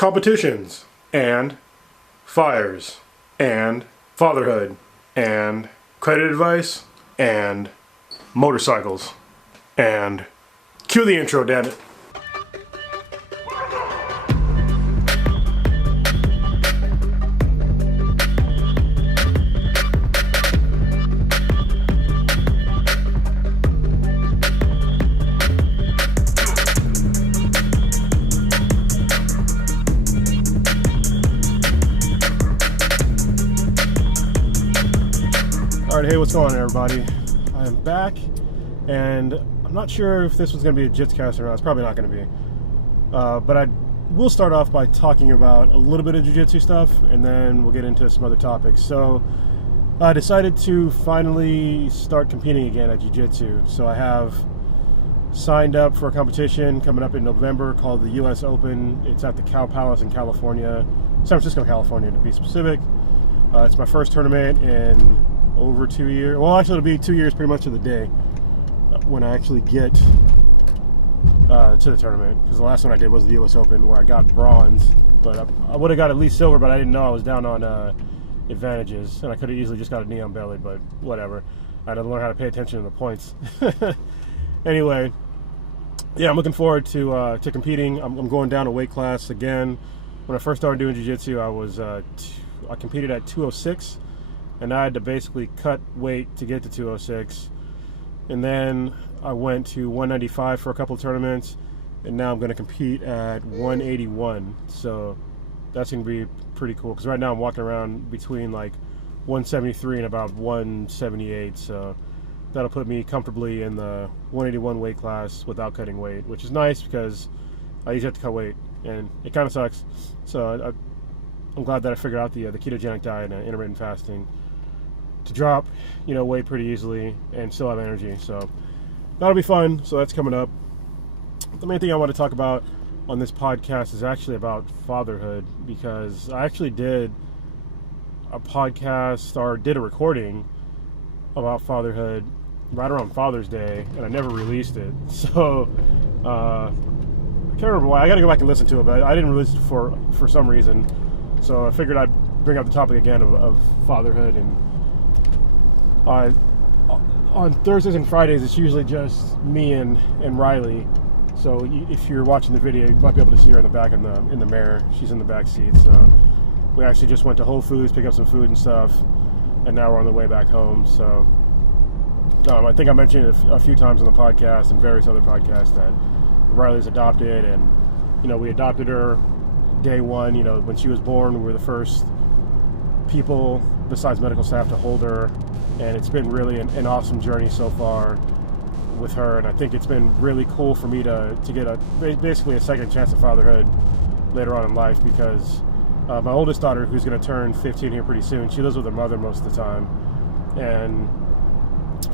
competitions and fires and fatherhood and credit advice and motorcycles and cue the intro, damn it. Alright, hey, what's going on, everybody? I am back, and I'm not sure if this was going to be a Jits cast or not. It's probably not going to be. But I will start off by talking about a little bit of Jiu Jitsu stuff, and then we'll get into some other topics. So, I decided to finally start competing again at Jiu Jitsu. So I have signed up for a competition coming up in November called the US Open. It's at the Cow Palace in California, San Francisco, California, to be specific. It's my first tournament in over 2 years. Well, actually, it'll be 2 years pretty much to the day when I actually get to the tournament, because the last one I did was the US Open, where I got bronze, but I would have got at least silver, but I didn't know I was down on advantages, and I could have easily just got a knee on belly, but whatever. I had to learn how to pay attention to the points. Anyway, yeah, I'm looking forward to competing. I'm going down a weight class again. When I first started doing jiu-jitsu, I competed at 206, and I had to basically cut weight to get to 206. And then I went to 195 for a couple of tournaments, and now I'm going to compete at 181. So that's going to be pretty cool, because right now I'm walking around between like 173 and about 178. So that'll put me comfortably in the 181 weight class without cutting weight, which is nice because I usually have to cut weight, and it kind of sucks. So I'm glad that I figured out the ketogenic diet and intermittent fasting to drop, weight pretty easily and still have energy. So that'll be fun. So that's coming up. The main thing I want to talk about on this podcast is actually about fatherhood, because I actually did a podcast, or did a recording about fatherhood right around Father's Day, and I never released it. So I can't remember why. I got to go back and listen to it, but I didn't release it for some reason. So I figured I'd bring up the topic again of fatherhood. And on Thursdays and Fridays, it's usually just me and Riley. So if you're watching the video, you might be able to see her in the back in the mirror. She's in the back seat. So we actually just went to Whole Foods, pick up some food and stuff, and now we're on the way back home. So I think I mentioned it a few times on the podcast and various other podcasts that Riley's adopted, and we adopted her day one. When she was born, we were the first people besides medical staff to hold her, and it's been really an awesome journey so far with her. And I think it's been really cool for me to get basically a second chance at fatherhood later on in life, because my oldest daughter, who's going to turn 15 here pretty soon, she lives with her mother most of the time, and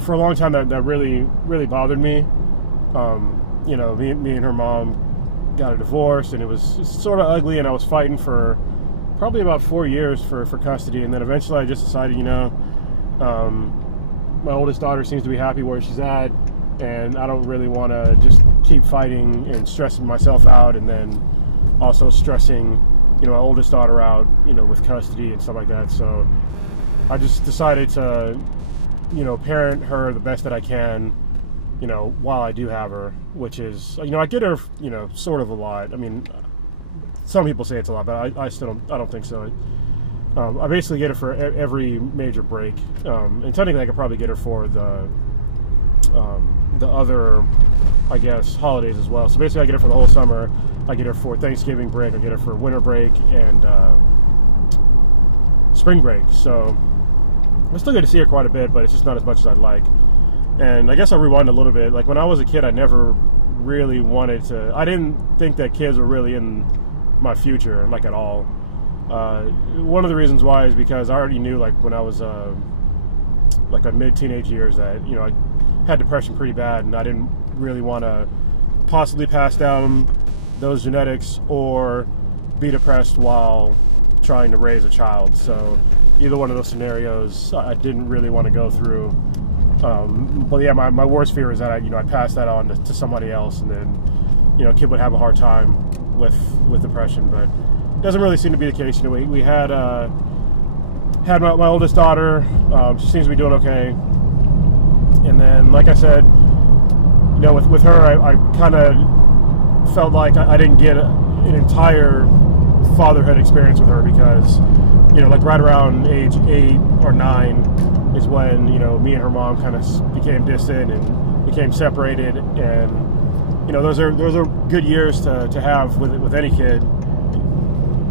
for a long time that really bothered me. Me and her mom got a divorce, and it was sort of ugly, and I was fighting for probably about 4 years for custody. And then eventually I just decided, my oldest daughter seems to be happy where she's at, and I don't really want to just keep fighting and stressing myself out, and then also stressing my oldest daughter out, with custody and stuff like that. So I just decided to parent her the best that I can, while I do have her, which is, I get her, sort of a lot. I mean, some people say it's a lot, but I don't think so. I basically get her for every major break, and technically I could probably get her for the other, I guess, holidays as well. So basically I get her for the whole summer, I get her for Thanksgiving break, I get her for winter break and spring break. So I still get to see her quite a bit, but it's just not as much as I'd like. And I guess I'll rewind a little bit. Like, when I was a kid, I never really wanted to, I didn't think that kids were really in my future, like, at all. One of the reasons why is because I already knew, like, when I was like my mid-teenage years, that I had depression pretty bad, and I didn't really want to possibly pass down those genetics or be depressed while trying to raise a child. So either one of those scenarios I didn't really want to go through. But yeah, my worst fear is that I'd pass that on to somebody else, and then kid would have a hard time with depression. But doesn't really seem to be the case. We had my oldest daughter. She seems to be doing okay. And then, like I said, with her, I kind of felt like I didn't get an entire fatherhood experience with her because, like right around age 8 or 9 is when, me and her mom kind of became distant and became separated. And, those are good years to have with any kid.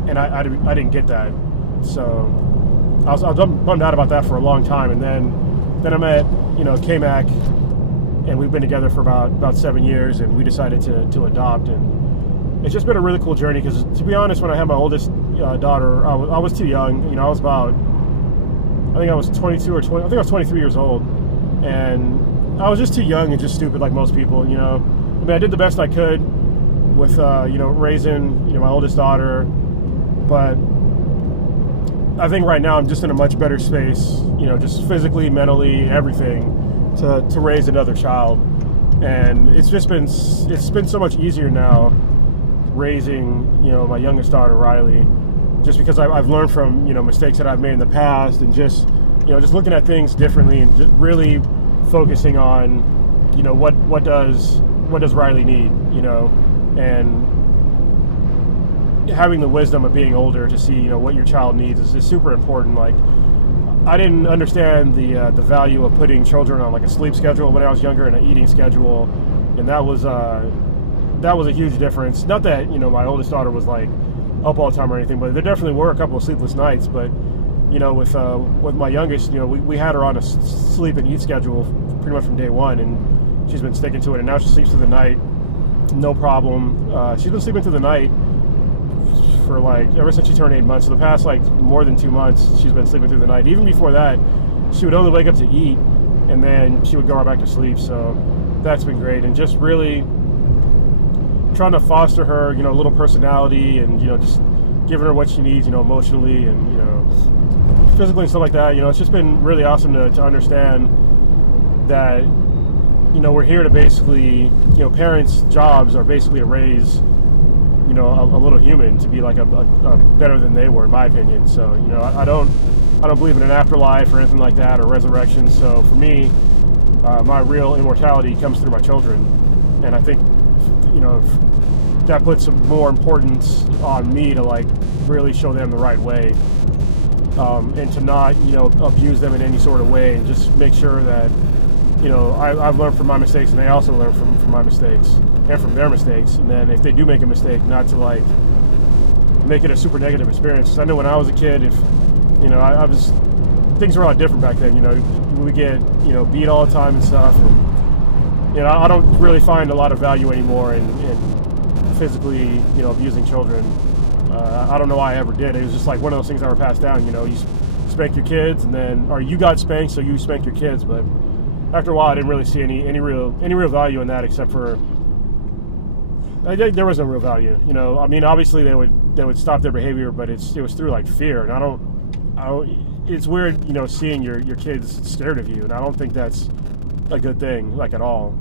And I didn't get that. So I was bummed out about that for a long time. And then I met, K-Mac, and we've been together for about 7 years, and we decided to adopt. And it's just been a really cool journey because, to be honest, when I had my oldest daughter, I was too young. I was I think I was 22 or 20. I think I was 23 years old, and I was just too young and just stupid like most people. I mean, I did the best I could with raising my oldest daughter, but I think right now I'm just in a much better space, just physically, mentally, everything, to raise another child. And it's been so much easier now raising my youngest daughter, Riley, just because I've learned from mistakes that I've made in the past, and just looking at things differently, and just really focusing on what does Riley need, and having the wisdom of being older to see what your child needs is super important. Like, I didn't understand the value of putting children on like a sleep schedule when I was younger and an eating schedule, and that was a huge difference. Not that my oldest daughter was like up all the time or anything, but there definitely were a couple of sleepless nights. But with my youngest, we had her on a sleep and eat schedule pretty much from day one, and she's been sticking to it, and now she sleeps through the night, no problem. She's been sleeping through the night for ever since she turned 8 months. So the past more than 2 months, she's been sleeping through the night. Even before that, she would only wake up to eat, and then she would go right back to sleep. So that's been great, and just really trying to foster her, little personality, and just giving her what she needs, emotionally and physically and stuff like that. It's just been really awesome to understand that we're here to basically, parents' jobs are basically to raise a little human to be like a better than they were, in my opinion. So I don't believe in an afterlife or anything like that, or resurrection. So for me, my real immortality comes through my children, and I think that puts some more importance on me to really show them the right way, and to not abuse them in any sort of way, and just make sure that I've learned from my mistakes, and they also learn from my mistakes and from their mistakes. And then if they do make a mistake, not to make it a super negative experience. 'Cause I know when I was a kid, if I was, things were a lot different back then. We get beat all the time and stuff, and I don't really find a lot of value anymore in physically abusing children. I don't know why I ever did. It was just one of those things that were passed down. You spank your kids, and then, or you got spanked, so you spank your kids. But after a while, I didn't really see any real value in that, except for there was no real value. I mean, obviously they would stop their behavior, but it was through fear, and I don't. It's weird, seeing your kids scared of you, and I don't think that's a good thing, at all.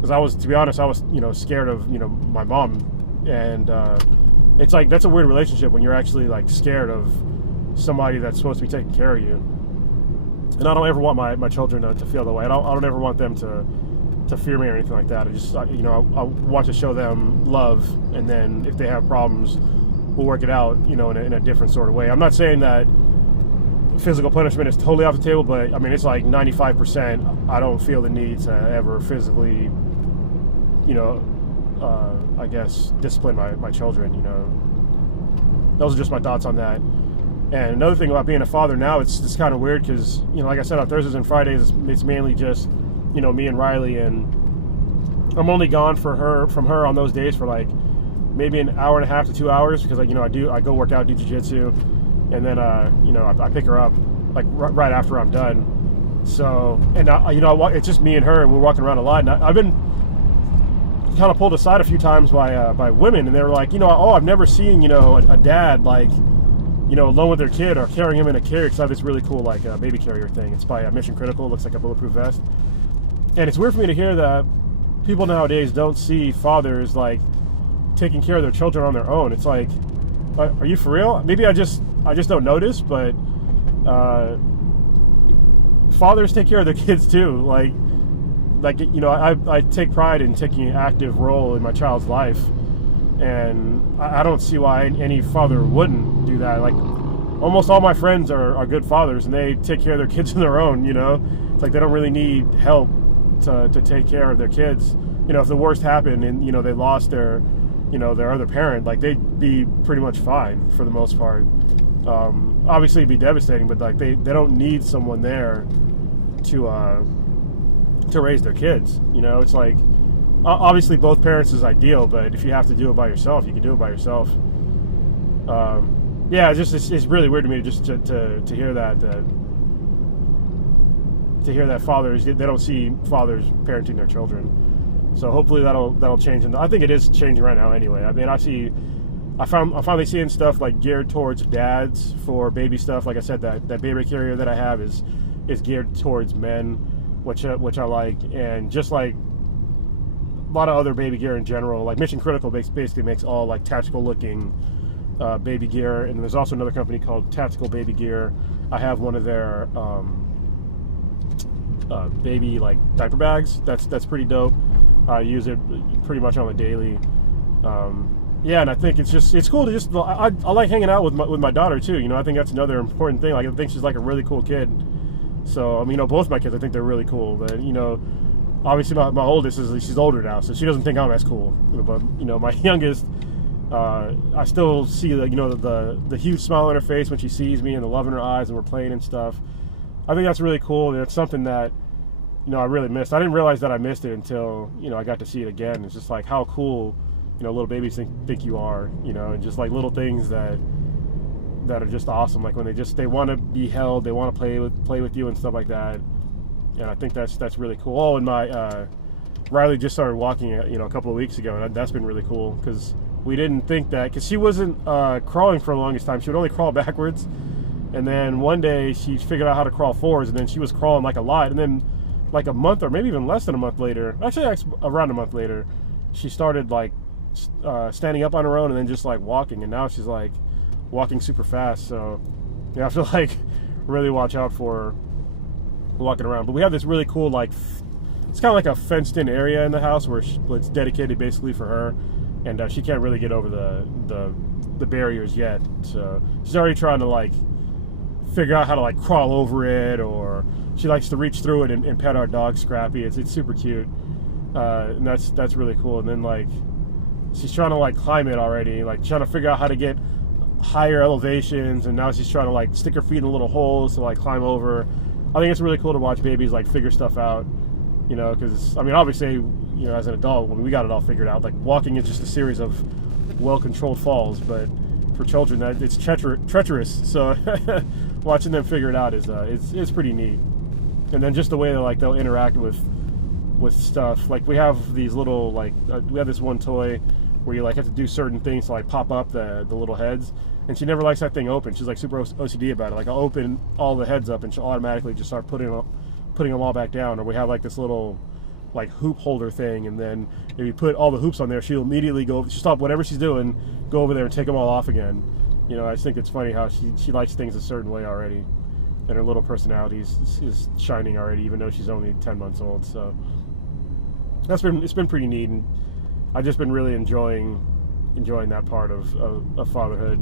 Because to be honest, I was scared of my mom, and it's that's a weird relationship when you're actually scared of somebody that's supposed to be taking care of you. And I don't ever want my children to feel that way. I don't ever want them to fear me or anything like that. I want to show them love, and then if they have problems, we'll work it out, in a different sort of way. I'm not saying that physical punishment is totally off the table, but I mean, it's 95%. I don't feel the need to ever physically, I guess, discipline my children. Those are just my thoughts on that. And another thing about being a father now, it's kind of weird because, like I said, on Thursdays and Fridays, it's mainly just, me and Riley, and I'm only gone from her on those days for maybe an hour and a half to 2 hours, because I go work out, do Jiu Jitsu, and then I pick her up right after I'm done. So, and it's just me and her, and we're walking around a lot, and I've been kind of pulled aside a few times by women, and they were like, I've never seen a dad alone with their kid or carrying him in a carrier, because I have this really cool baby carrier thing. It's by Mission Critical. It looks like a bulletproof vest, and it's weird for me to hear that people nowadays don't see fathers taking care of their children on their own. It's Are you for real? Maybe I just don't notice, but fathers take care of their kids too. Like you know, I take pride in taking an active role in my child's life, and I don't see why any father wouldn't do that. Like, almost all my friends are good fathers, and they take care of their kids on their own, you know? It's like they don't really need help to take care of their kids. You know, if the worst happened and, you know, they lost their, you know, their other parent, like, they'd be pretty much fine for the most part. Obviously, it'd be devastating, but, like, they don't need someone there to raise their kids, you know? It's like, obviously both parents is ideal, but if you have to do it by yourself, you can do it by yourself. Yeah, it's really weird to me just to hear that fathers, they don't see fathers parenting their children. So hopefully that'll change, and I think it is changing right now anyway. I mean, I'm finally seeing stuff like geared towards dads for baby stuff. Like I said, that baby carrier that I have is geared towards men, which I like, and just like a lot of other baby gear in general, like Mission Critical basically makes all like tactical looking baby gear, and there's also another company called Tactical Baby Gear. I have one of their baby like diaper bags. That's pretty dope. I use it pretty much on the daily. Yeah, and I think it's cool to just I like hanging out with my daughter too. You know, I think that's another important thing. Like, I think she's like a really cool kid. So I mean, you know, both my kids, I think they're really cool. But you know, obviously my oldest she's older now, so she doesn't think I'm as cool. But you know, my youngest, I still see you know the huge smile on her face when she sees me, and the love in her eyes, and we're playing and stuff. I think that's really cool, and it's something that, you know, I really missed. I didn't realize that I missed it until, you know, I got to see it again. It's just like how cool, you know, little babies think you are, you know, and just like little things that are just awesome. Like when they want to be held, they want to play with you and stuff like that. And I think that's really cool. Oh, and my Riley just started walking, you know, a couple of weeks ago, and that's been really cool because we didn't think that, because she wasn't crawling for the longest time. She would only crawl backwards, and then one day she figured out how to crawl forwards, and then she was crawling like a lot, and then like a month or maybe even less than a month later, actually around a month later, she started like standing up on her own and then just like walking, and now she's like walking super fast. So you have to like really watch out for her walking around. But we have this really cool, like, it's kind of like a fenced in area in the house where it's dedicated basically for her, and she can't really get over the barriers yet. So she's already trying to like figure out how to like crawl over it, or she likes to reach through it and pet our dog Scrappy. It's super cute, and that's really cool. And then like she's trying to like climb it already, like trying to figure out how to get higher elevations, and now she's trying to like stick her feet in little holes to like climb over. I think it's really cool to watch babies like figure stuff out, you know, because I mean, obviously, you know, as an adult, when we got it all figured out, like walking is just a series of well-controlled falls, but for children, that it's treacherous. So watching them figure it out is pretty neat. And then just the way that like they'll interact with stuff. Like we have these little like we have this one toy where you like have to do certain things to like pop up the little heads, and she never likes that thing open. She's like super OCD about it. Like I'll open all the heads up and she'll automatically just start putting them all back down. Or we have like this little like hoop holder thing, and then if you put all the hoops on there, she'll immediately she'll stop whatever she's doing, go over there and take them all off again. You know, I just think it's funny how she likes things a certain way already, and her little personality is shining already, even though she's only 10 months old. So it's been pretty neat, and I've just been really enjoying that part of fatherhood.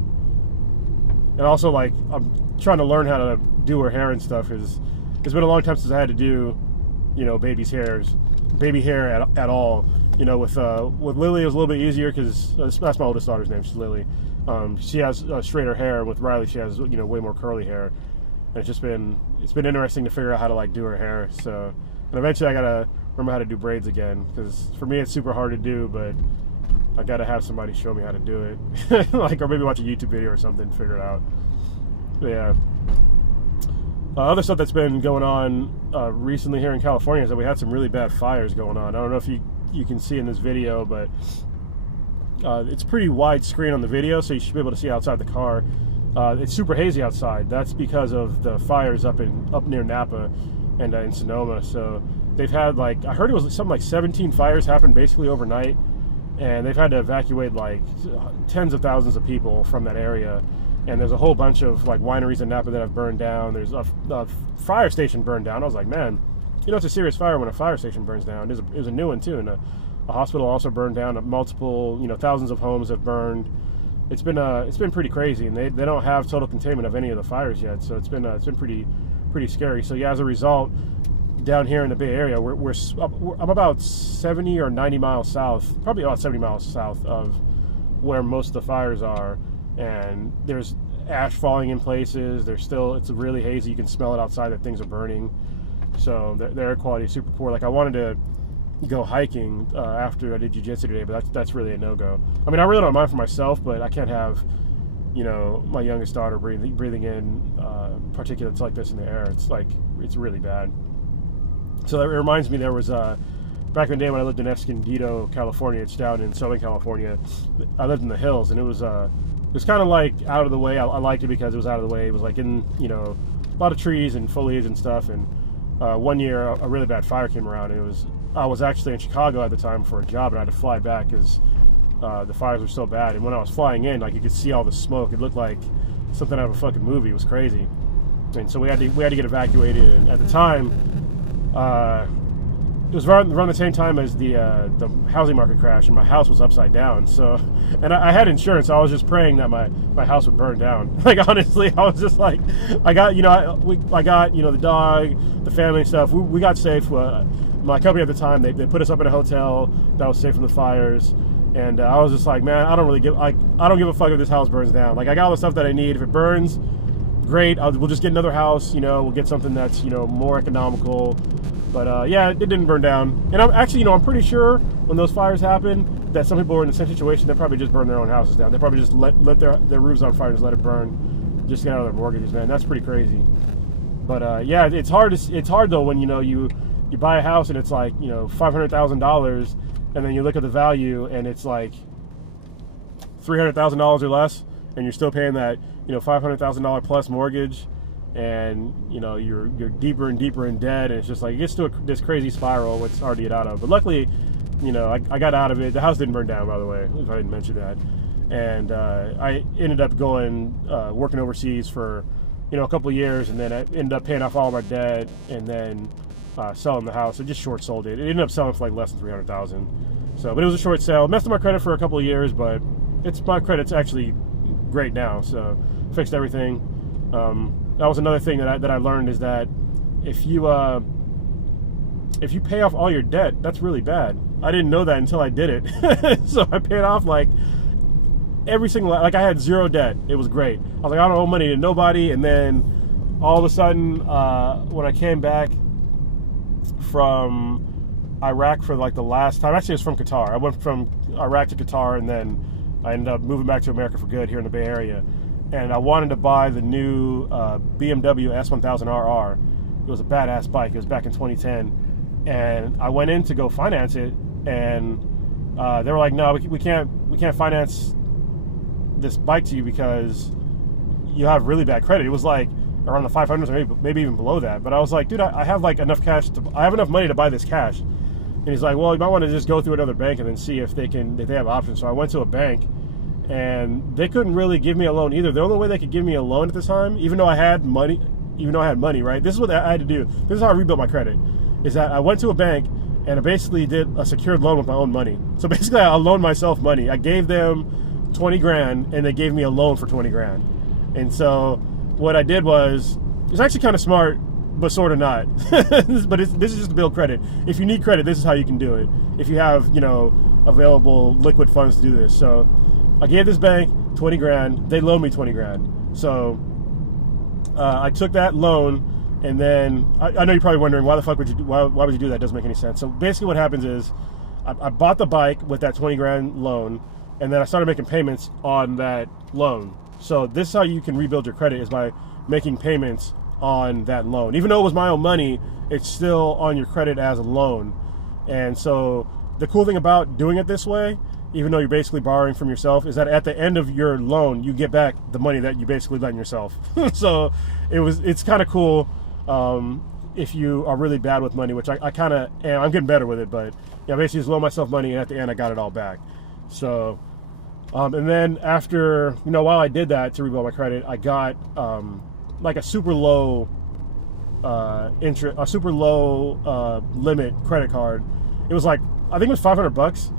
And also, like, I'm trying to learn how to do her hair and stuff, because it's been a long time since I had to do, you know, baby hair at all. You know, with Lily it was a little bit easier because that's my oldest daughter's name. She's Lily. She has straighter hair. With Riley, she has, you know, way more curly hair. And it's been interesting to figure out how to like do her hair. So, and eventually I gotta remember how to do braids again, because for me it's super hard to do, but I gotta have somebody show me how to do it. Like, or maybe watch a YouTube video or something, figure it out. But yeah. Other stuff that's been going on recently here in California is that we had some really bad fires going on. I don't know if you can see in this video, but it's pretty wide screen on the video, so you should be able to see outside the car. It's super hazy outside. That's because of the fires up near Napa and in Sonoma. So they've had, like, I heard it was something like 17 fires happened basically overnight, and they've had to evacuate like tens of thousands of people from that area. And there's a whole bunch of like wineries in Napa that have burned down. There's a fire station burned down. I was like, man, you know, it's a serious fire when a fire station burns down. It was a new one too, and a hospital also burned down. Multiple, you know, thousands of homes have burned. It's been pretty crazy, and they don't have total containment of any of the fires yet. So it's been pretty scary. So yeah, as a result, down here in the Bay Area, I'm about 70 or 90 miles south, probably about 70 miles south of where most of the fires are. And there's ash falling in places. It's really hazy. You can smell it outside that things are burning. So the air quality is super poor. Like, I wanted to go hiking after I did Jiu Jitsu today, but that's really a no-go. I mean, I really don't mind for myself, but I can't have, you know, my youngest daughter breathing in particulates like this in the air. It's really bad. So it reminds me, there was back in the day when I lived in Escondido, California. It's down in Southern California. I lived in the hills, and it was kind of like out of the way. I liked it because it was out of the way. It was like in, you know, a lot of trees and foliage and stuff. And one year a really bad fire came around. I was actually in Chicago at the time for a job, and I had to fly back because the fires were so bad. And when I was flying in, like, you could see all the smoke. It looked like something out of a fucking movie. It was crazy. And so we had to get evacuated. And at the time, it was around the same time as the housing market crash, and my house was upside down. So, and I had insurance, so I was just praying that my house would burn down. Like, honestly, I was just like, I got, you know, the dog, the family and stuff. We got safe. My company at the time, they put us up in a hotel that was safe from the fires. And I was just like, man, I don't give a fuck if this house burns down. Like, I got all the stuff that I need. If it burns, great. We'll just get another house. You know, we'll get something that's, you know, more economical. But yeah, it didn't burn down. And I'm pretty sure when those fires happened that some people were in the same situation. They probably just burned their own houses down. They probably just let their roofs on fire and just let it burn, just to get out of their mortgages. Man, that's pretty crazy. But yeah, it's hard though when, you know, you buy a house and it's like, you know, $500,000, and then you look at the value and it's like $300,000 or less, and you're still paying that, you know, $500,000 plus mortgage. And, you know, you're deeper and deeper in debt, and it's just like, it gets to this crazy spiral. It's hard to get out of. But luckily, you know, I got out of it. The house didn't burn down, by the way, if I didn't mention that. And I ended up working overseas for, you know, a couple of years, and then I ended up paying off all my debt, and then selling the house. I just short sold it. It ended up selling for like less than $300,000. So, but it was a short sale. Messed up my credit for a couple of years, but my credit's actually great now. So fixed everything. That was another thing that I learned, is that if you pay off all your debt, that's really bad. I didn't know that until I did it. So I paid off like every single, like, I had zero debt. It was great. I was like, I don't owe money to nobody. And then all of a sudden, when I came back from Iraq for like the last time, actually it was from Qatar. I went from Iraq to Qatar, and then I ended up moving back to America for good here in the Bay Area. And I wanted to buy the new BMW S1000RR. It was a badass bike. It was back in 2010. And I went in to go finance it, and they were like, no, we can't finance this bike to you because you have really bad credit. It was like around the 500s, or maybe even below that. But I was like, dude, I have like enough cash I have enough money to buy this cash. And he's like, well, you might want to just go through another bank and then see if they have options. So I went to a bank, and they couldn't really give me a loan either. The only way they could give me a loan at the time, even though I had money, right? This is what I had to do. This is how I rebuilt my credit, is that I went to a bank and I basically did a secured loan with my own money. So basically I loaned myself money. I gave them 20 grand, and they gave me a loan for 20 grand. And so what I did was actually kind of smart, but sort of not. But this is just to build credit. If you need credit, this is how you can do it. If you have, you know, available liquid funds to do this. So I gave this bank 20 grand. They loaned me 20 grand. So I took that loan, and then I know you're probably wondering, why would you do that? It doesn't make any sense. So basically what happens is I bought the bike with that 20 grand loan, and then I started making payments on that loan. So this is how you can rebuild your credit, is by making payments on that loan. Even though it was my own money, it's still on your credit as a loan. And so the cool thing about doing it this way, even though you're basically borrowing from yourself, is that at the end of your loan, you get back the money that you basically lent yourself. So it's kind of cool if you are really bad with money, which I kind of am. I'm getting better with it, but yeah, basically just loan myself money, and at the end I got it all back. So, and then after, while I did that to rebuild my credit, I got like a super low limit credit card. It was like, I think it was $500.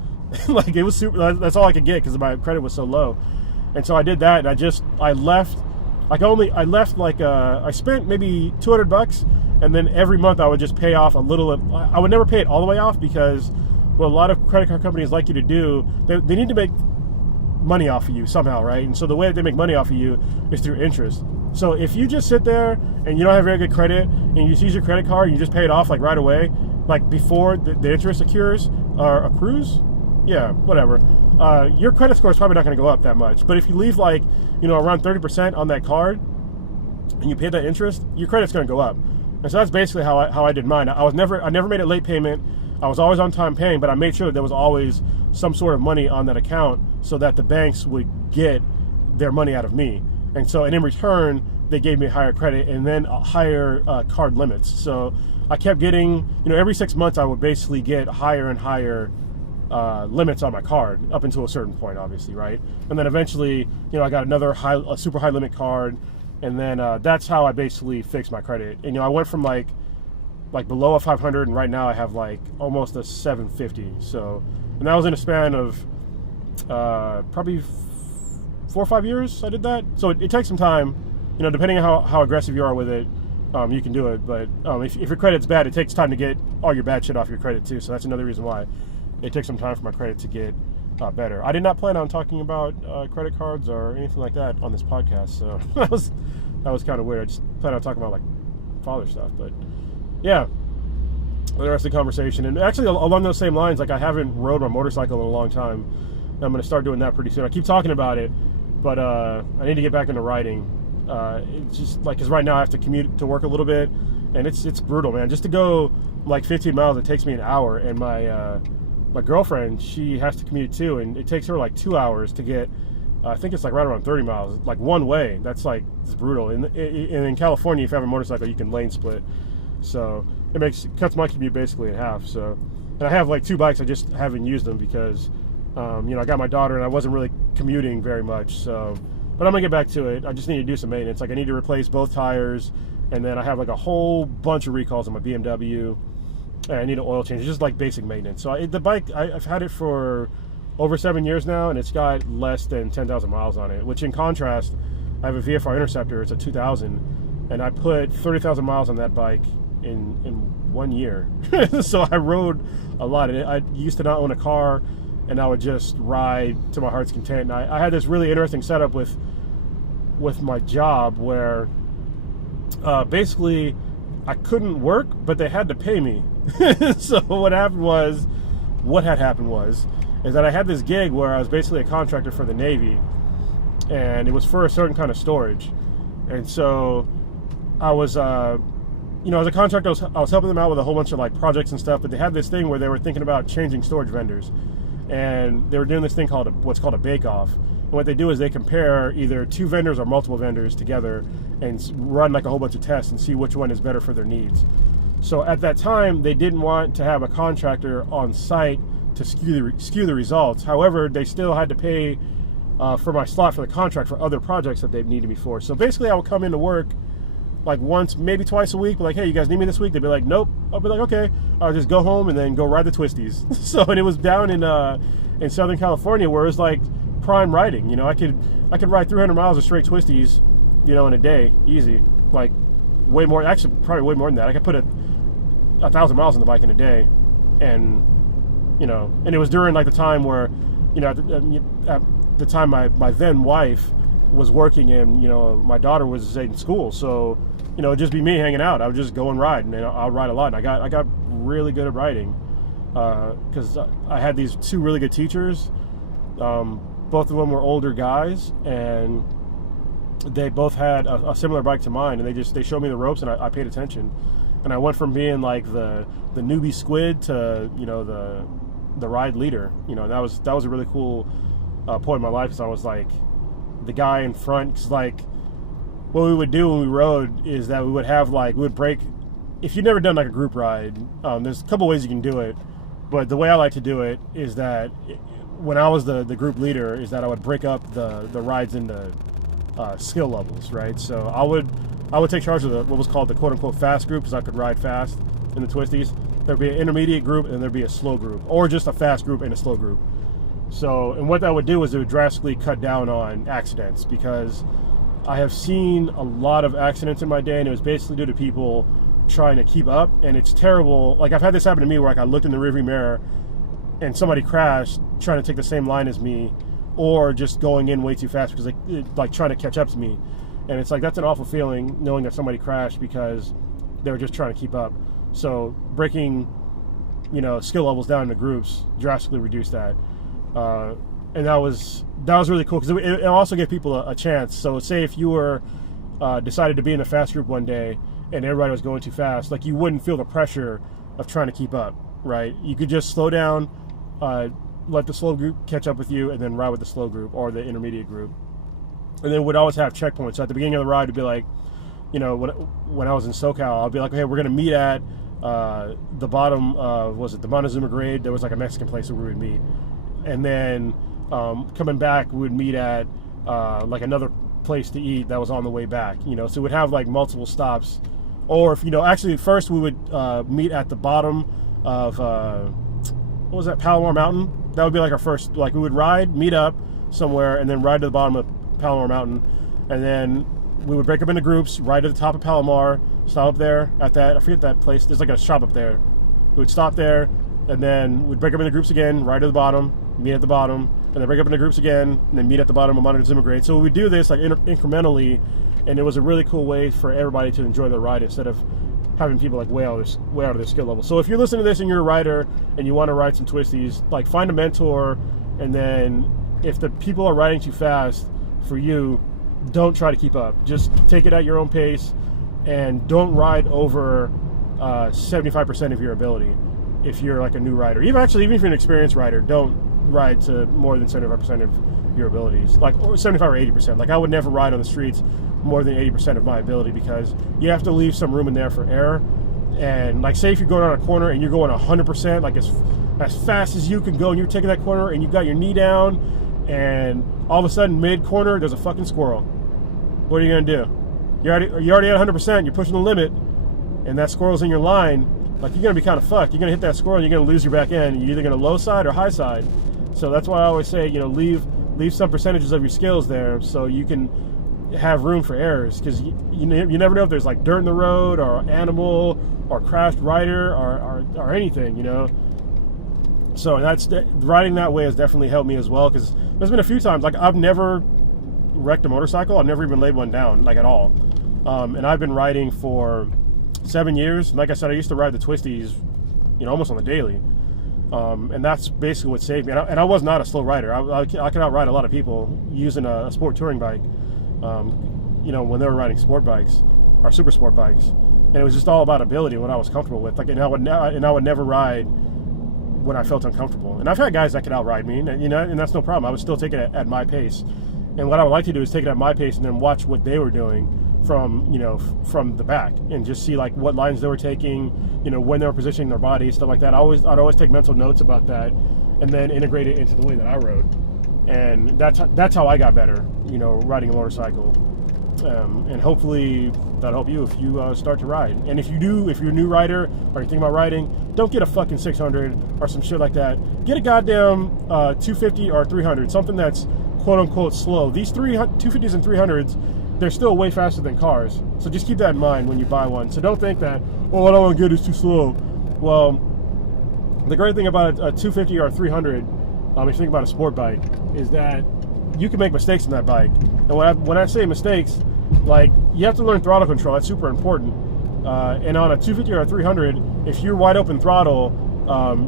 Like, it was super. That's all I could get because my credit was so low. And so I did that, and I left. I spent maybe $200, and then every month I would just pay off a little. I would never pay it all the way off because what a lot of credit card companies like you to do, they need to make money off of you somehow, right? And so the way that they make money off of you is through interest. So if you just sit there and you don't have very good credit, and you use your credit card and you just pay it off like right away, like before the interest accrues, yeah, whatever. Your credit score is probably not going to go up that much. But if you leave like, around 30% on that card and you pay that interest, your credit's going to go up. And so that's basically how I did mine. I never made a late payment. I was always on time paying, but I made sure that there was always some sort of money on that account so that the banks would get their money out of me. And in return, they gave me higher credit and then higher card limits. So I kept getting, every 6 months I would basically get higher and higher limits on my card up until a certain point, obviously, right? And then eventually, I got a super high limit card, and then that's how I basically fixed my credit. And I went from like below a 500, and right now I have like almost a 750. So, and that was in a span of probably 4 or 5 years. I did that. So it takes some time, depending on how aggressive you are with it. You can do it, but if your credit's bad, it takes time to get all your bad shit off your credit too. So that's another reason why it takes some time for my credit to get better. I did not plan on talking about credit cards or anything like that on this podcast, so that was kind of weird. I just planned on talking about like father stuff, but yeah, the rest of the conversation. And actually, along those same lines, like I haven't rode my motorcycle in a long time. I'm going to start doing that pretty soon. I keep talking about it, but I need to get back into riding. It's just like, because right now I have to commute to work a little bit, and it's brutal, man. Just to go like 15 miles, it takes me an hour, and my girlfriend, she has to commute too, and it takes her like 2 hours to get, I think it's like right around 30 miles, like one way. That's like, it's brutal. And in California, if you have a motorcycle, you can lane split. So it cuts my commute basically in half. So, and I have like 2 bikes, I just haven't used them because, I got my daughter and I wasn't really commuting very much. So, but I'm gonna get back to it. I just need to do some maintenance. Like I need to replace both tires, and then I have like a whole bunch of recalls on my BMW. I need an oil change. It's just like basic maintenance. So the bike, I've had it for over 7 years now, and it's got less than 10,000 miles on it, which in contrast, I have a VFR Interceptor. It's a 2000, and I put 30,000 miles on that bike in 1 year. So I rode a lot. And I used to not own a car, and I would just ride to my heart's content. And I had this really interesting setup with my job where basically I couldn't work, but they had to pay me. So what had happened was that I had this gig where I was basically a contractor for the Navy, and it was for a certain kind of storage. And so I was, as a contractor, I was helping them out with a whole bunch of like projects and stuff, but they had this thing where they were thinking about changing storage vendors, and they were doing this thing called what's called a bake-off. And what they do is they compare either 2 vendors or multiple vendors together and run like a whole bunch of tests and see which one is better for their needs. So at that time, they didn't want to have a contractor on site to skew the results. However, they still had to pay for my slot for the contract for other projects that they needed me for. So basically, I would come into work like once, maybe twice a week, be like, hey, you guys need me this week? They'd be like, nope. I'll be like, okay. I'll just go home and then go ride the twisties. So, and it was down in Southern California where it was like prime riding. I could ride 300 miles of straight twisties, in a day, easy. Like way more, actually probably way more than that. I could put 1,000 miles on the bike in a day, and and it was during like the time where, at the time my then wife was working, and my daughter was in school, so it'd just be me hanging out. I would just go and ride, and I'll ride a lot. And I got really good at riding because I had these 2 really good teachers. Both of them were older guys, and they both had a similar bike to mine, and they showed me the ropes, and I paid attention. And I went from being like the newbie squid to the ride leader. That was a really cool point in my life, because I was like the guy in front. Because like what we would do when we rode is that we would break. If you've never done like a group ride, there's a couple ways you can do it, but the way I like to do it is that when I was the group leader, is that I would break up the rides into skill levels, right? So I would take charge of what was called the quote-unquote fast group, because I could ride fast in the twisties. There'd be an intermediate group, and there'd be a slow group, or just a fast group and a slow group. So, and what that would do is it would drastically cut down on accidents, because I have seen a lot of accidents in my day, and it was basically due to people trying to keep up, and it's terrible. Like, I've had this happen to me where, like, I looked in the rearview mirror and somebody crashed trying to take the same line as me, or just going in way too fast because like trying to catch up to me. And it's like, that's an awful feeling, knowing that somebody crashed because they were just trying to keep up. So breaking, skill levels down into groups drastically reduced that. And that was really cool, because it also gave people a chance. So say if you were decided to be in a fast group one day and everybody was going too fast, like, you wouldn't feel the pressure of trying to keep up, right? You could just slow down, let the slow group catch up with you, and then ride with the slow group or the intermediate group. And then we'd always have checkpoints. So at the beginning of the ride, it'd be like, when I was in SoCal, I'd be like, okay, we're going to meet at the bottom of, the Montezuma Grade? There was like a Mexican place where we would meet. And then coming back, we would meet at like another place to eat that was on the way back. So we'd have like multiple stops. Or if, actually first we would meet at the bottom of, what was that, Palomar Mountain? That would be like our first, like, we would meet up somewhere, and then ride to the bottom of Palomar Mountain. And then we would break up into groups, ride to the top of Palomar, stop up there at that, I forget that place, there's like a shop up there. We would stop there, and then we'd break up into groups again, ride to the bottom, meet at the bottom, and then break up into groups again, and then meet at the bottom of Montezuma Grade. So we do this like incrementally, and it was a really cool way for everybody to enjoy the ride, instead of having people like way out of their skill level. So if you're listening to this and you're a rider and you want to ride some twisties, like, find a mentor, and then if the people are riding too fast for you, don't try to keep up. Just take it at your own pace, and don't ride over 75% of your ability if you're like a new rider. Even if you're an experienced rider, don't ride to more than 75% of your abilities, like, or 75 or 80%. Like, I would never ride on the streets more than 80% of my ability, because you have to leave some room in there for error. And like, say if you're going on a corner and you're going 100%, like as fast as you can go, and you're taking that corner and you've got your knee down, and all of a sudden mid corner there's a fucking squirrel. What are you gonna do? You're already at 100%. You're pushing the limit, and that squirrel's in your line. Like, you're gonna be kind of fucked. You're gonna hit that squirrel, and you're gonna lose your back end. You're either gonna low side or high side. So that's why I always say, leave some percentages of your skills there, so you can have room for errors, because you never know if there's like dirt in the road, or animal, or crashed rider, or anything, So riding that way has definitely helped me as well, because there's been a few times, like, I've never wrecked a motorcycle. I've never even laid one down, like, at all. And I've been riding for 7 years. Like I said, I used to ride the twisties, almost on the daily. And that's basically what saved me. And I was not a slow rider. I could outride a lot of people using a sport touring bike, when they were riding sport bikes or super sport bikes. And it was just all about ability, what I was comfortable with. Like, and I would never ride when I felt uncomfortable. And I've had guys that could outride me, and that's no problem. I would still take it at my pace. And what I would like to do is take it at my pace and then watch what they were doing from the back, and just see like what lines they were taking, when they were positioning their body, stuff like that. I'd always take mental notes about that, and then integrate it into the way that I rode. And that's how I got better, riding a motorcycle. And hopefully that'll help you if you start to ride. And if you're a new rider or you're thinking about riding, don't get a fucking 600 or some shit like that. Get a goddamn 250 or 300, something that's quote-unquote slow. These 250s and 300s, they're still way faster than cars. So just keep that in mind when you buy one. So don't think that, oh, I don't want to get it, it's too slow. Well, the great thing about a 250 or a 300, if you think about a sport bike, is that you can make mistakes in that bike. And when I say mistakes, like, you have to learn throttle control. That's super important. And on a 250 or a 300, if you're wide open throttle,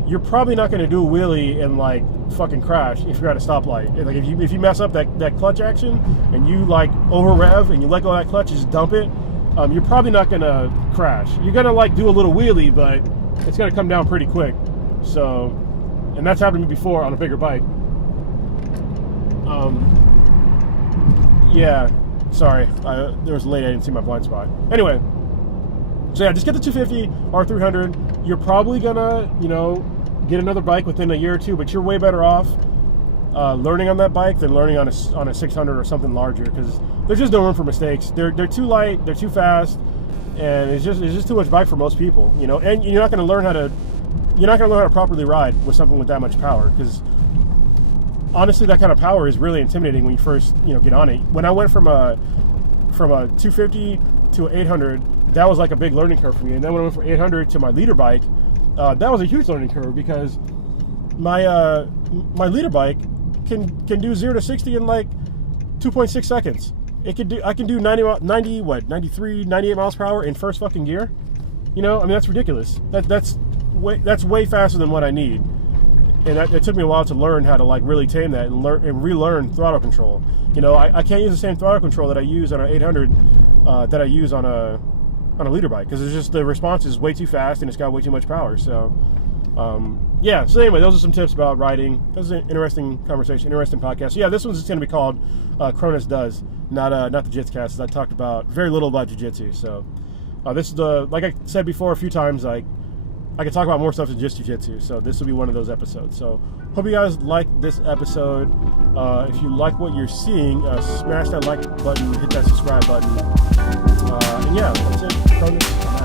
you're probably not going to do a wheelie and like fucking crash if you're at a stoplight. Like, if you mess up that clutch action and you like over rev and you let go of that clutch, you just dump it, you're probably not going to crash. You're going to like do a little wheelie, but it's going to come down pretty quick. So, and that's happened to me before on a bigger bike. Yeah, sorry, there was a lady, I didn't see my blind spot. Anyway, so yeah, just get the 250 or 300. You're probably gonna, get another bike within a year or two, but you're way better off learning on that bike than learning on a 600 or something larger, because there's just no room for mistakes. They're too light, they're too fast, and it's just too much bike for most people, you know. And you're not going to learn how to properly ride with something with that much power, because honestly, that kind of power is really intimidating when you first, you know, get on it. When I went from a 250 to an 800, that was like a big learning curve for me. And then when I went from 800 to my leader bike, that was a huge learning curve, because my leader bike can do 0 to 60 in like 2.6 seconds. I can do 93, 98 miles per hour in first fucking gear. You know, I mean, that's ridiculous. That's way faster than what I need. And it took me a while to learn how to like really tame that and relearn throttle control. You know, I can't use the same throttle control that I use on an 800 that I use on a leader bike, because it's just the response is way too fast and it's got way too much power. So yeah, so anyway, those are some tips about riding. This is an interesting conversation, interesting podcast. So yeah, this one's just going to be called Kr0nusDoes, not the Jitscast, as I talked about very little about jiu-jitsu. So this is like I said before a few times, like I can talk about more stuff than just jiu-jitsu, so this will be one of those episodes. So hope you guys like this episode. If you like what you're seeing, smash that like button, hit that subscribe button, and yeah, that's it.